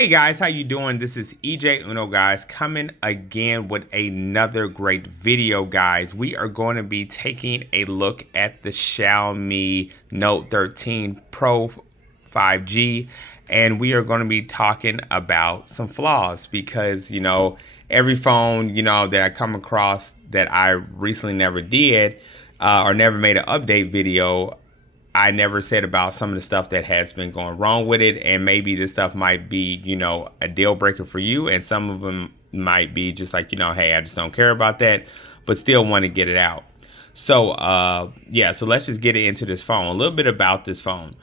Hey guys, how you doing? This is EJ Uno, guys, coming again with another great video, guys. We are going to be taking a look at the Xiaomi Note 13 Pro 5G, and we are going to be talking about some flaws because, every phone, that I come across that I recently never did or never made an update video, I never said about some of the stuff that has been going wrong with it, and maybe this stuff might be, a deal breaker for you, and some of them might be just like, hey, I just don't care about that, but still want to get it out. So, yeah, so let's just get into this phone. A little bit about this phone.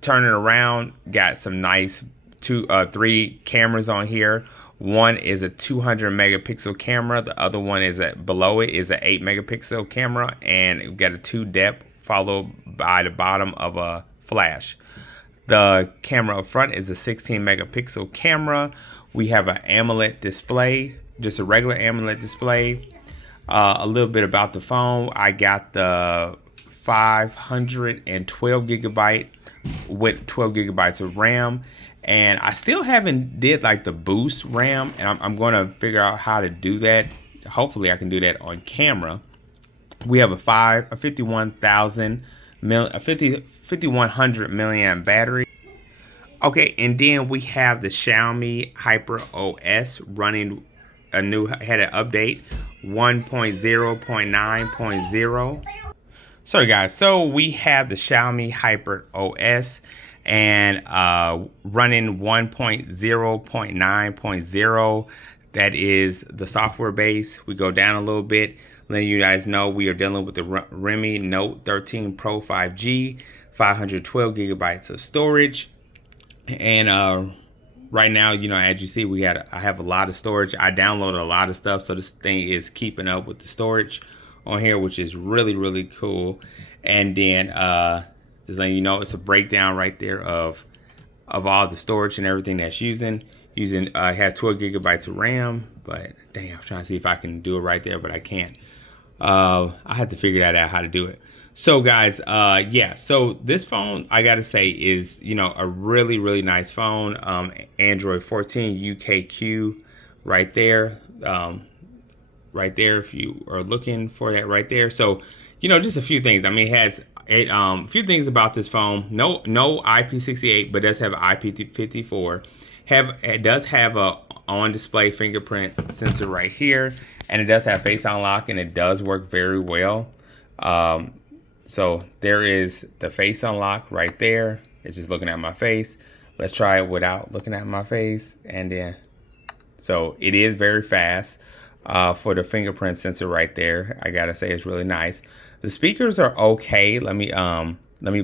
Turn it around, got some nice three cameras on here. One is a 200 megapixel camera. The other one is below it is an 8 megapixel camera, and we've got a 2 depth followed by the bottom of a flash. The camera up front is a 16 megapixel camera. We have an AMOLED display, just a regular AMOLED display. A little bit about the phone. I got the 512 gigabyte with 12 gigabytes of RAM, and I still haven't did like the boost RAM, and I'm going to figure out how to do that. Hopefully I can do that on camera. We have a 5100 milliamp battery. Okay, and then we have the Xiaomi Hyper OS running had an update 1.0.9.0. Sorry guys, so we have the Xiaomi Hyper OS and running 1.0.9.0. That is the software base. We go down a little bit, letting you guys know we are dealing with the Redmi Note 13 Pro 5G, 512 gigabytes of storage. And right now, as you see, I have a lot of storage. I downloaded a lot of stuff, so this thing is keeping up with the storage on here, which is really, really cool. And then just letting you know, it's a breakdown right there of all the storage and everything that's using. It has 12 gigabytes of RAM, but dang, I'm trying to see if I can do it right there, but I can't. I have to figure that out how to do it. So guys, yeah, so this phone, I gotta say, is a really, really nice phone. Android 14 UKQ right there. Right there, if you are looking for that right there. So just a few things. I mean, it has a few things about this phone. No IP68, but does have IP54. It does have a on-display fingerprint sensor right here, and it does have face unlock, and it does work very well. So there is the face unlock right there. It's just looking at my face. Let's try it without looking at my face, and then so it is very fast for the fingerprint sensor right there. I gotta say, it's really nice. The speakers are okay. Let me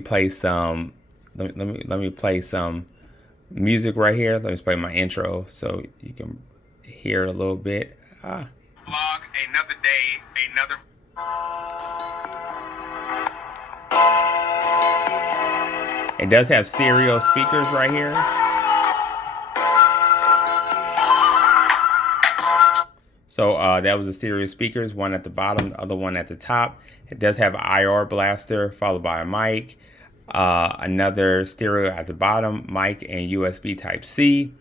play some. Let me play some music right here. Let me play my intro so you can hear a little bit. Vlog, another day, another. It does have stereo speakers right here. So that was the stereo speakers, one at the bottom, the other one at the top. It does have an IR blaster followed by a mic. Another stereo at the bottom, mic and USB Type-C.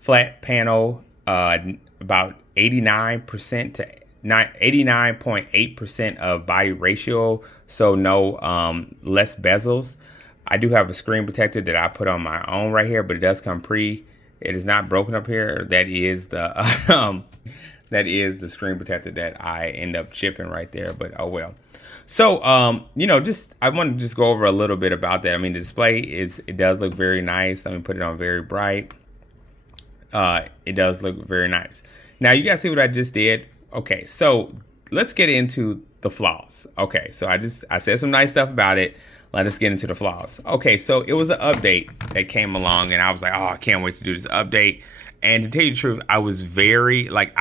Flat panel, about 89% to 89.8% of body ratio, so no less bezels. I do have a screen protector that I put on my own right here, but it does come pre. It is not broken up here. That is the that is the screen protector that I end up shipping right there. But oh well. So, I want to just go over a little bit about that. I mean, the display it does look very nice. Let me put it on very bright. It does look very nice. Now, you guys see what I just did? Okay, so let's get into the flaws. Okay, so I said some nice stuff about it. Let us get into the flaws. Okay, so it was an update that came along, and I was like, oh, I can't wait to do this update. And to tell you the truth, I was very, like,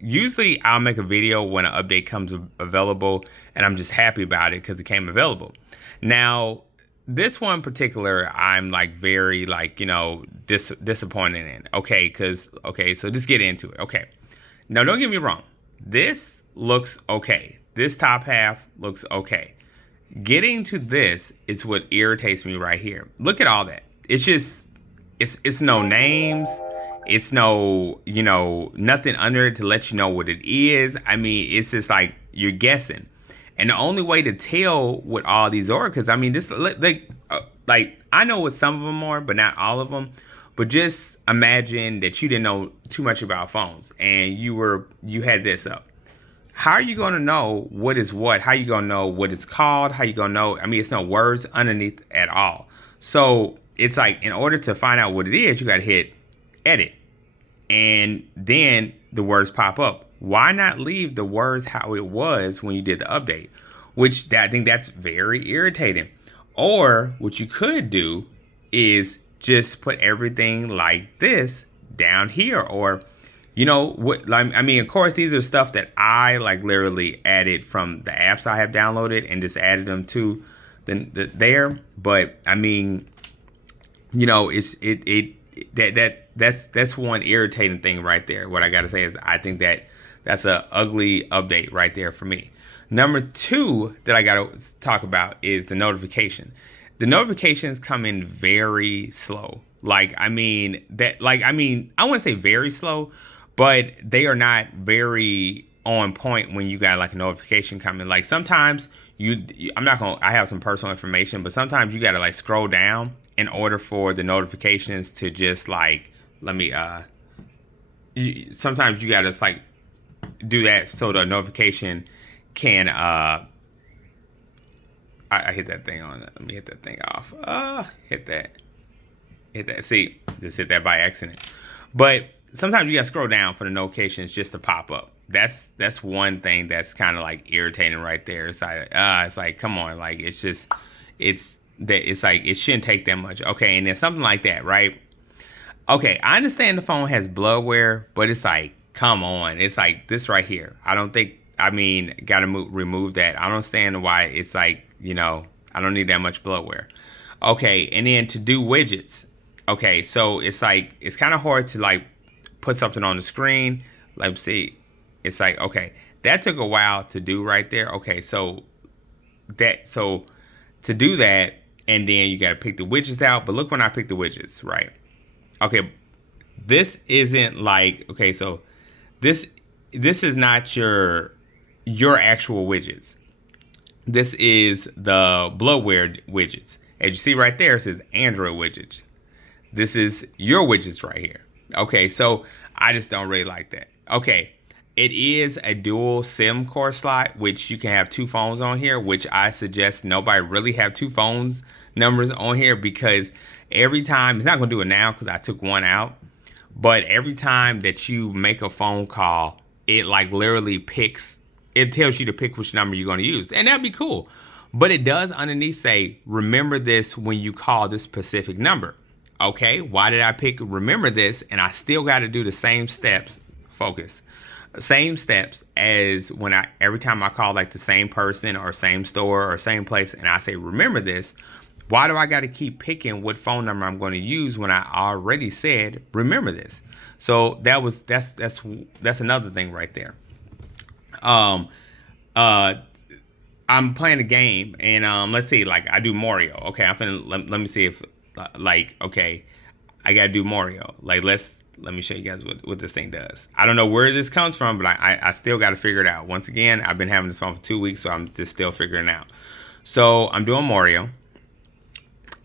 usually I'll make a video when an update comes available, and I'm just happy about it because it came available. Now, this one in particular, I'm like very, like, disappointed in. Okay, so just get into it. Okay. Now, don't get me wrong. This looks okay. This top half looks okay. Getting to this is what irritates me right here. Look at all that. It's just, it's no names. It's no, nothing under it to let you know what it is. I mean, it's just like you're guessing. And the only way to tell what all these are, because I mean, this like I know what some of them are, but not all of them. But just imagine that you didn't know too much about phones, and you had this up. How are you going to know what is what? How are you going to know what it's called? How are you going to know? I mean, it's no words underneath at all. So it's like, in order to find out what it is, you got to hit edit. And then the words pop up. Why not leave the words how it was when you did the update? Which I think that's very irritating. Or what you could do is just put everything like this down here. Or what, I mean, of course, these are stuff that I like literally added from the apps I have downloaded and just added them to there. But I mean, that's one irritating thing right there. What I got to say is I think that's a ugly update right there for me. Number two that I got to talk about is the notification. The notifications come in very slow. I wouldn't say very slow, but they are not very on point when you got like a notification coming. Like sometimes I have some personal information, but sometimes you got to like scroll down in order for the notifications to just like, sometimes you got to like do that so the notification can, I hit that thing on. Let me hit that thing off. Hit that. See, just hit that by accident. But sometimes you gotta scroll down for the notifications just to pop up. That's one thing that's kind of like irritating right there. It's like come on, like it's like it shouldn't take that much. Okay, and then something like that, right? Okay, I understand the phone has bloatware, but it's like, come on, it's like this right here. Gotta remove that. I don't understand why it's like, I don't need that much bloatware. Okay, and then to do widgets. Okay, so it's like, it's kind of hard to like put something on the screen. Let's see. It's like, okay, that took a while to do right there. Okay, so to do that, and then you got to pick the widgets out. But look when I pick the widgets, right? Okay, this isn't like, okay, so this is not your actual widgets. This is the bloatware widgets. As you see right there, it says Android widgets. This is your widgets right here. Okay, so I just don't really like that. Okay, it is a dual SIM card slot, which you can have two phones on here, which I suggest nobody really have two phones numbers on here, because every time, it's not going to do it now because I took one out, but every time that you make a phone call, it like literally it tells you to pick which number you're going to use. And that'd be cool. But it does underneath say, remember this when you call this specific number. Okay, why did I pick remember this? And I still got to do the same steps, same steps as every time I call like the same person or same store or same place and I say remember this. Why do I got to keep picking what phone number I'm going to use when I already said remember this? So that's another thing right there. I'm playing a game and let's see, like I do Mario. Okay, let me see if okay, I gotta do Mario. Like let me show you guys what this thing does. I don't know where this comes from, but I still got to figure it out. Once again, I've been having this phone for 2 weeks, so I'm just still figuring it out. So I'm doing Mario,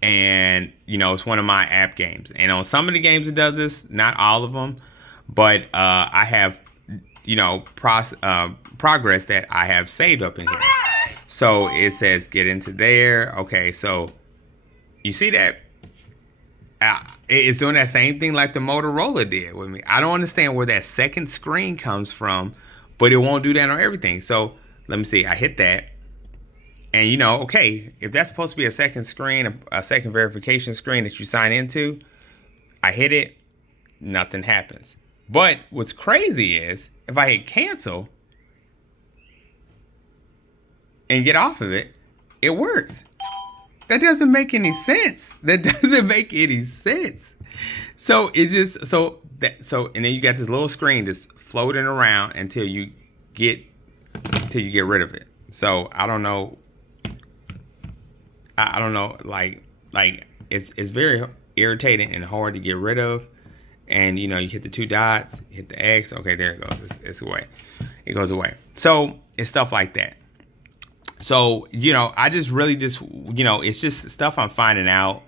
and it's one of my app games. And on some of the games it does this, not all of them, but I have progress that I have saved up in here. So it says get into there. Okay, so you see that? It's doing that same thing like the Motorola did with me. I don't understand where that second screen comes from, but it won't do that on everything. So let me see. I hit that. And okay, if that's supposed to be a second screen, a second verification screen that you sign into, I hit it, nothing happens. But what's crazy is if I hit cancel and get off of it, it works. That doesn't make any sense. So it's just and then you got this little screen just floating around until you get rid of it. So I don't know. I don't know. Like it's very irritating and hard to get rid of. and you know, you hit the 2 dots, hit the X. Okay, there it goes. It's away. It goes away. So it's stuff like that. So, you know, I just really just, you know, it's just stuff I'm finding out,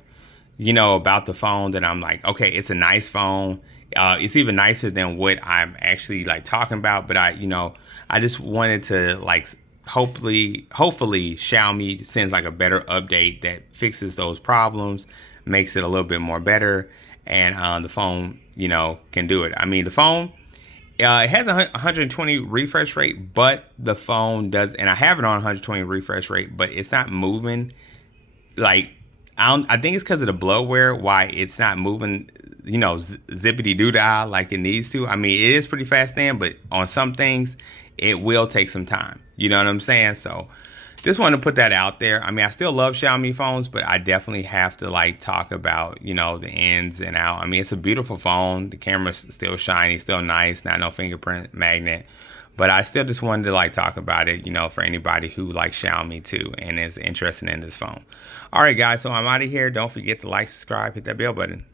you know, about the phone that I'm like, okay, it's a nice phone. It's even nicer than what I'm actually like talking about. But you know, I just wanted to like, hopefully Xiaomi sends like a better update that fixes those problems, makes it a little bit more better. And the phone, you know, can do it. I mean, the phone, it has a 120 refresh rate, but the phone does, and I have it on 120 refresh rate, but it's not moving. Like, I think it's because of the bloatware why it's not moving, you know, zippity doo dah like it needs to. I mean, it is pretty fast then, but on some things, it will take some time. You know what I'm saying? So, just want to put that out there. I mean, I still love Xiaomi phones, but I definitely have to like talk about, you know, the ins and out. I mean, it's a beautiful phone. The camera's still shiny, still nice, not no fingerprint magnet. But I still just wanted to like talk about it, you know, for anybody who likes Xiaomi too and is interested in this phone. All right, guys, so I'm out of here. Don't forget to like, subscribe, hit that bell button.